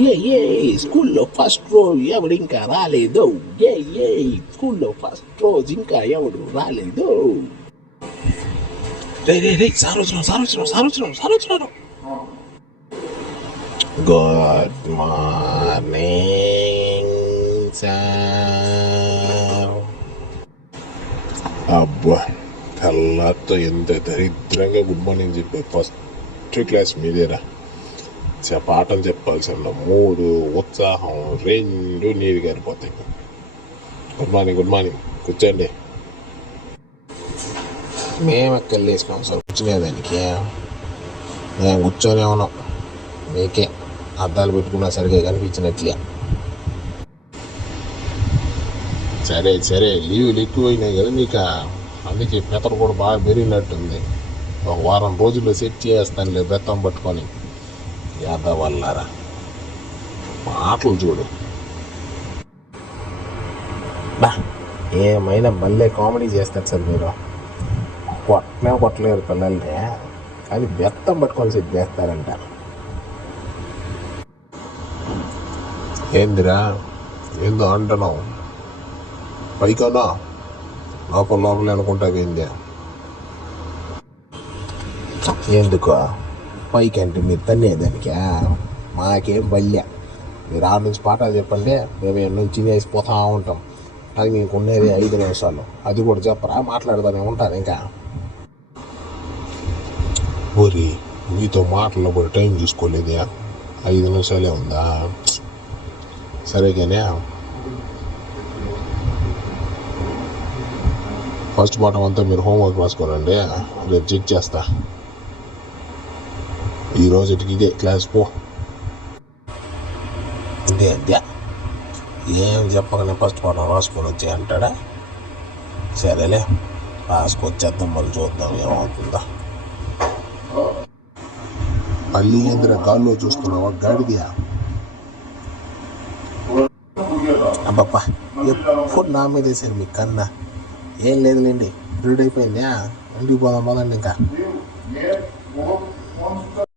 ఏ స్కూల్లో ఫస్ట్ రోజు ఎవడు ఇంకా రాలేదు. ఏ స్కూల్లో ఫస్ట్ రోజు ఇంకా ఎవడు రాలేదు. రే సార్ వచ్చినారు. Good morning sir. అబ్బా కళ్ళతో ఎంత దరిద్రంగా గుడ్ మార్నింగ్ చెప్పే ఫస్ట్ క్లాస్ మీదేరా. పాఠం చెప్పాల్సిన మూడు ఉత్సాహం రెండు నీరు గారిపోతాయి. గుడ్ మార్నింగ్ కూర్చోండి. మేము ఎక్కడ లేసినాం సార్ కూర్చునేదానికి. మేము కూర్చొని ఉన్నాం, మీకే అద్దాలు పెట్టుకున్నా సరిగ్గా కనిపించినట్లే. సరే లీవులు ఎక్కువైనాయి కదా నీకు, అందుకే పెతరు కూడా బాగా పెరిగినట్టుంది. ఒక వారం రోజుల్లో సెట్ చేస్తానులే బెత్తం పట్టుకొని. యాదవల్లారా మాటలు చూడు. బా ఏమైనా మళ్ళీ కామెడీ చేస్తారు సార్ మీరు. కొట్టలేరు పిల్లల్ని, కానీ బెత్తం పట్టుకొని సెట్ చేస్తారంట. ఏందిరా ఏందో అంటున్నావు? పైకనా లోపల అనుకుంటావు ఏంది? ఎందుకు పైకి అంటే మీరు తన్నేదానికా? మాకేం బల్య. మీరు ఆరు నుంచి పాఠాలు చెప్పండి, మేము ఎన్ని నుంచి వేసిపోతూ ఉంటాం. అది మీకు ఉండేది 5 నిమిషాలు, అది కూడా చెప్పరా? మాట్లాడుతూనే ఉంటాను ఇంకా. ఊరి మీతో మాటల్లో కూడా టైం చూసుకోలేదే, 5 నిమిషాలే ఉందా? సరే కానీ ఫస్ట్ పాఠం అంతా మీరు హోంవర్క్ రాసుకోరండి, రేపు చెక్ చేస్తా. ఈ రోజుకి ఇదే క్లాస్ పో. ఇదే ఏం చెప్పగానే ఫస్ట్ పాఠం రాసుకొని వచ్చే అంటాడా? సరేలే రాసుకొచ్చేద్దాం, మళ్ళీ చూద్దాం ఏమవుతుందా. మళ్ళీ ఏంద్ర గాల్లో చూస్తున్నావా గాడిదియా? అబ్బబ్బా ఎప్పుడు నా మీద వేసారు మీ కన్నా. ఏం లేదులేండి, బ్రీడ్ అయిపోయిందా? ఇంటికి పోదాం పదండి ఇంకా.